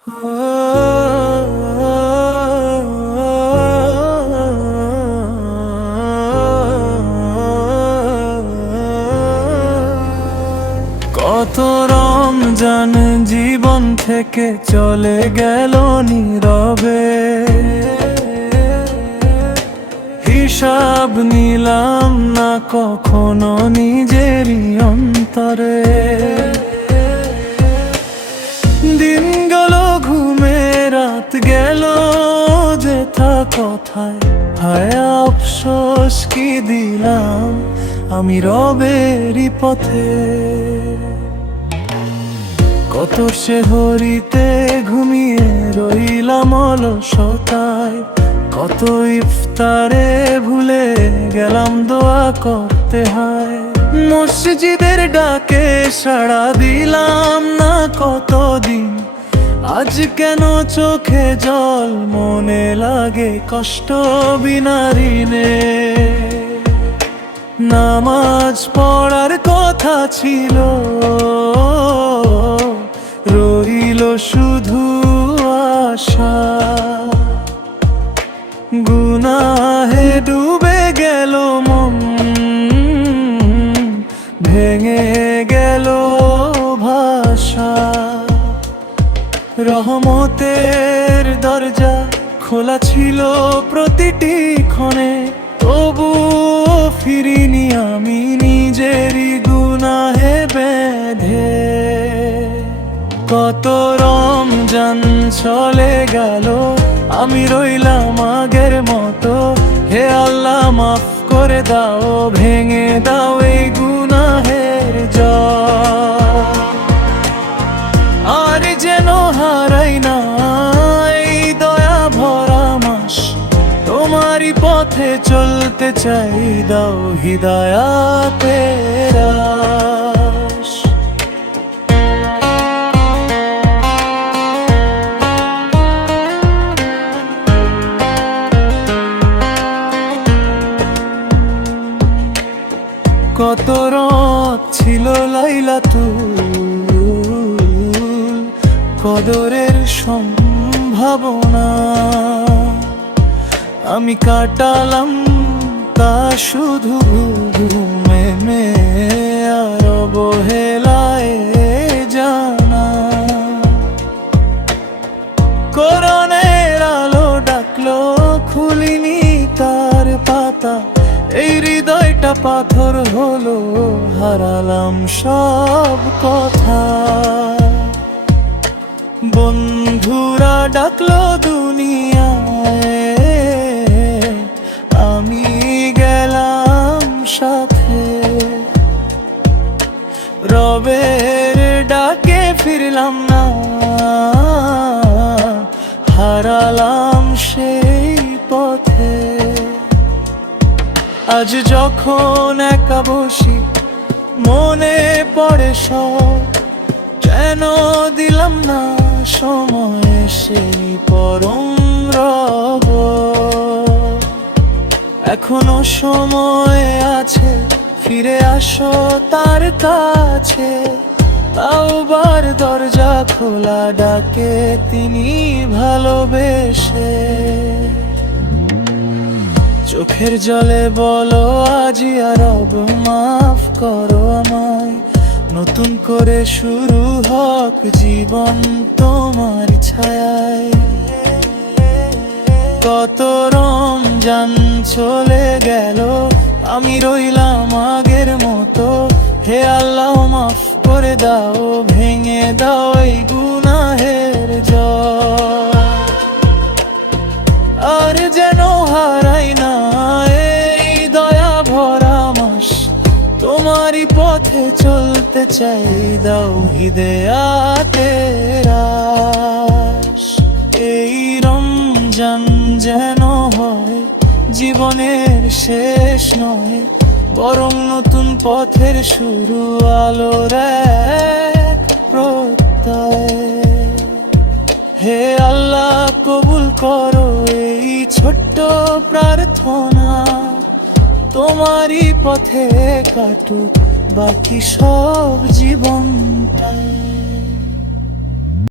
কত রমজান জীবন থেকে চলে গেল নীরবে, হিসাব নিলাম না কখনো নিজেরই অন্তরে। দিন গেল ঘুমে, রাত গেল যেথা কথায়, হায় আফসোস কি দিলাম আমি রবেরই পথে। কত সেহরিতে ঘুমিয়ে রইলাম অলসতায়, কত ইফতারে ভুলে গেলাম দোয়া করতে হয়। মসজিদের ডাকে সাড়া দিলাম না কতদিন, আজ কেন চোখে জল, মনে লাগে কষ্ট বিনা ঋণে। নামাজ পড়ার কথা ছিল, রইল শুধু আশা। গুনাহে ডুবে গেল মন, ভেঙে গেল ভাষা। রহমতের দরজা খোলা ছিল প্রতিটি ক্ষণে, তবুও ফিরিনি আমি নিজেরই গুনাহে বেঁধে। কত রমজান চলে গেল, আমি রইলাম আগের মতো। হে আল্লাহ মাফ করে দাও, ভেঙে দাও এই গুনাহের জল। আর যেন হারাই না এই দয়া ভরা মাস, তোমারই পথে চলতে চাই, দাও হিদায়াতের আশ। কত রাত ছিল লাইলাতুল কদরের সম্ভাবনা, আমি কাটালাম তা শুধু ঘুমে আর অবহেলায় জানা। কোরআনের আলো ডাকলো, খুলিনি তার পাতা, এই হৃদয়টা পাথর হলো, হারালাম সব কথা। বন্ধুরা ডাকলো দুনিয়ায়, আমি গেলাম সাথে। রবের ডাকে ফিরলাম না, হারালাম সেই পথে। আজ যখন একা বসি, মনে পড়ে সব, কেন দিলাম না সময় সেই পরম রব। এখনো সময় আছে, ফিরে আসো তার কাছে। তাওবার দরজা খোলা, ডাকে তিনি ভালোবেসে। চোখের জলে বলো আজি আর রব মাফ করো আমায়, নতুন করে শুরু হোক জীবন তোমার ছায়ায়। কত রমজান চলে গেল, আমি রইলাম আগের মতো। হে আল্লাহ মাফ করে দাও, ভেঙে দাও এই গুনাহের জল। আর যেন হারাই না এই দয়া ভরা মাস, তোমারই পথে চলতে চাই, দাও হিদায়াতের আশ। এই রমজান যেন হয় জীবনের শেষ নয়, বরং নতুন পথের শুরু, আলোর এক প্রত্যয়। হে আল্লাহ কবুল করো এই ছোট্ট প্রার্থনা, তোমারই পথে কাটুক বাকি সব জীবনটা।